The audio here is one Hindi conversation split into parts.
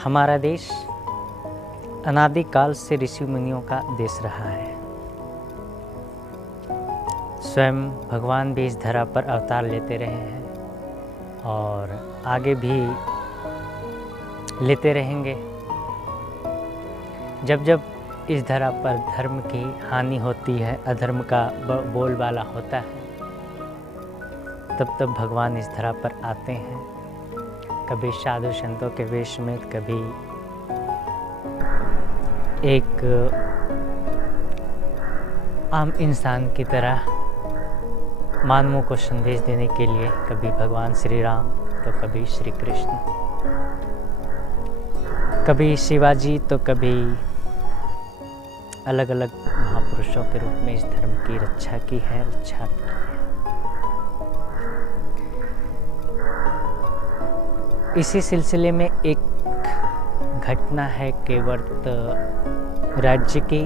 हमारा देश अनादिकाल से ऋषि मुनियों का देश रहा है। स्वयं भगवान भी इस धरा पर अवतार लेते रहे हैं और आगे भी लेते रहेंगे। जब जब इस धरा पर धर्म की हानि होती है, अधर्म का बोलबाला होता है, तब तब भगवान इस धरा पर आते हैं। कभी साधु संतों के वेश में, कभी एक आम इंसान की तरह मानवों को संदेश देने के लिए, कभी भगवान श्री राम तो कभी श्री कृष्ण, कभी शिवाजी तो कभी अलग अलग महापुरुषों के रूप में इस धर्म की रक्षा की है, रक्षा की है। इसी सिलसिले में एक घटना है केवट राज्य की।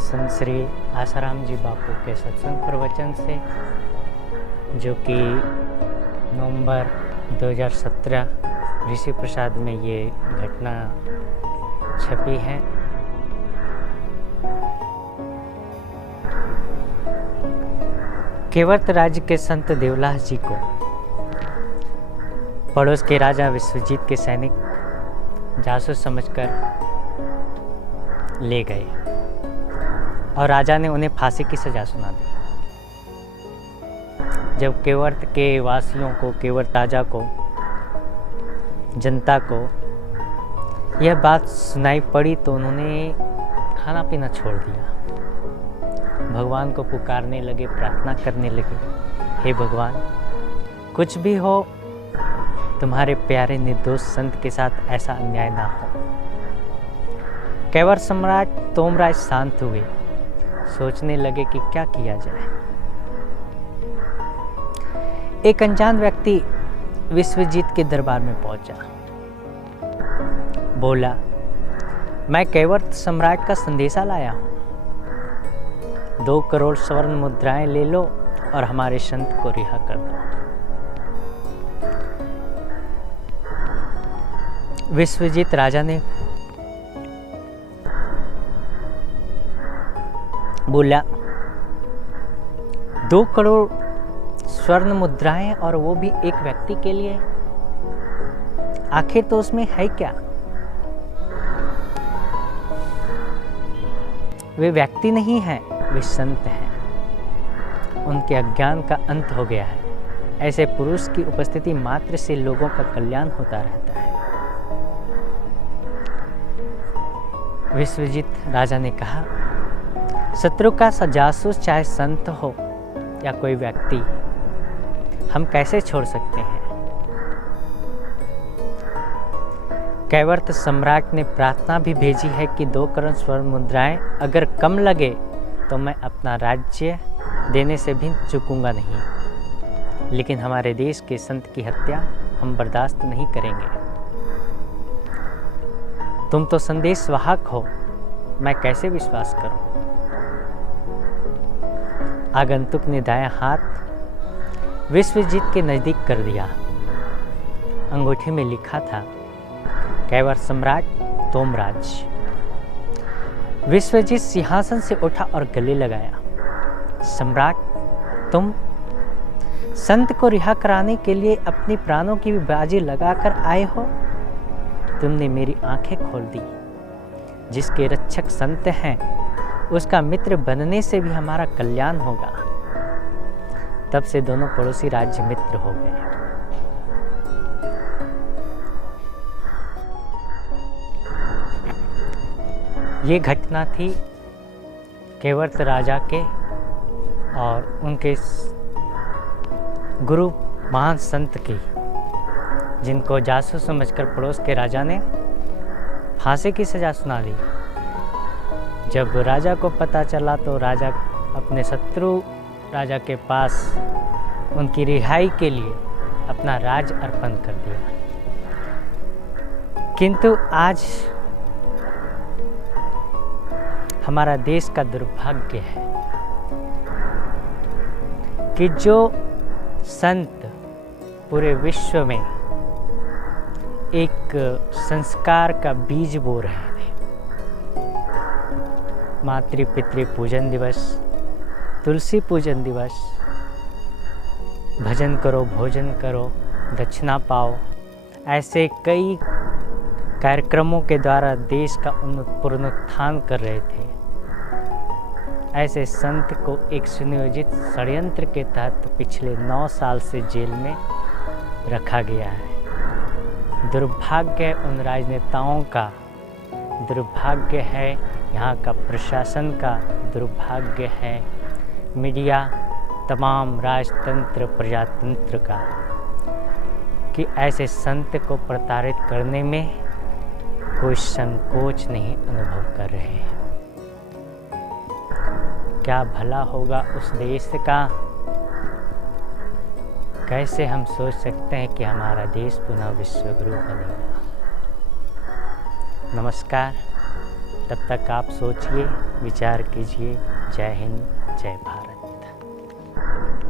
संत श्री आसाराम जी बापू के सत्संग प्रवचन से, जो कि नवंबर 2017 ऋषि प्रसाद में ये घटना छपी है। केवट राज्य के संत देवलास जी को पड़ोस के राजा विश्वजीत के सैनिक जासूस समझकर ले गए और राजा ने उन्हें फांसी की सजा सुना दी। जब केवट के वासियों को, केवट राजा को, जनता को यह बात सुनाई पड़ी तो उन्होंने खाना पीना छोड़ दिया। भगवान को पुकारने लगे, प्रार्थना करने लगे, हे भगवान, कुछ भी हो, तुम्हारे प्यारे निर्दोष संत के साथ ऐसा अन्याय ना हो। केवट सम्राट तोमराज शांत हुए, सोचने लगे कि क्या किया जाए। एक अनजान व्यक्ति विश्वजीत के दरबार में पहुंचा। बोला, मैं केवट सम्राट का संदेशा लाया हूं। 2 करोड़ स्वर्ण मुद्राएं ले लो और हमारे संत को रिहा कर दो। विश्वजीत राजा ने बोला, 2 करोड़ स्वर्ण मुद्राएं और वो भी एक व्यक्ति के लिए, आखिर तो उसमें है क्या? वे व्यक्ति नहीं हैं, वे संत हैं। उनके अज्ञान का अंत हो गया है। ऐसे पुरुष की उपस्थिति मात्र से लोगों का कल्याण होता रहता है। विश्वजीत राजा ने कहा, शत्रु का जासूस चाहे संत हो या कोई व्यक्ति, हम कैसे छोड़ सकते हैं? केवट सम्राट ने प्रार्थना भी भेजी है कि 2 करोड़ स्वर्ण मुद्राएं अगर कम लगे तो मैं अपना राज्य देने से भी चूकूंगा नहीं, लेकिन हमारे देश के संत की हत्या हम बर्दाश्त नहीं करेंगे। तुम तो संदेश वाहक हो, मैं कैसे विश्वास करूं? आगंतुक ने दायां हाथ विश्वजीत के नजदीक कर दिया। अंगूठी में लिखा था, केवट सम्राट तोमराज। विश्वजीत सिंहासन से उठा और गले लगाया। सम्राट, तुम संत को रिहा कराने के लिए अपनी प्राणों की भी बाजी लगाकर आए हो। तुमने मेरी आंखें खोल दी। जिसके रक्षक संत हैं, उसका मित्र बनने से भी हमारा कल्याण होगा। तब से दोनों पड़ोसी राज्य मित्र हो गए। ये घटना थी केवट राजा के और उनके गुरु महान संत की, जिनको जासूस समझकर पड़ोस के राजा ने फांसी की सजा सुना दी। जब राजा को पता चला तो राजा अपने शत्रु राजा के पास उनकी रिहाई के लिए अपना राज अर्पण कर दिया। किंतु आज हमारा देश का दुर्भाग्य है कि जो संत पूरे विश्व में एक संस्कार का बीज बो रहे थे। मातृ पितृ पूजन दिवस, तुलसी पूजन दिवस, भजन करो, भोजन करो, दक्षिणा पाओ, ऐसे कई कार्यक्रमों के द्वारा देश का पुनरुत्थान कर रहे थे। ऐसे संत को एक सुनियोजित षड्यंत्र के तहत पिछले 9 साल से जेल में रखा गया है। दुर्भाग्य है उन राजनेताओं का, दुर्भाग्य है यहाँ का प्रशासन का, दुर्भाग्य है मीडिया, तमाम राजतंत्र प्रजातंत्र का, कि ऐसे संत को प्रताड़ित करने में कोई संकोच नहीं अनुभव कर रहे हैं। क्या भला होगा उस देश का? कैसे हम सोच सकते हैं कि हमारा देश पुनः विश्वगुरु बनेगा? नमस्कार, तब तक आप सोचिए, विचार कीजिए। जय हिंद, जय भारत।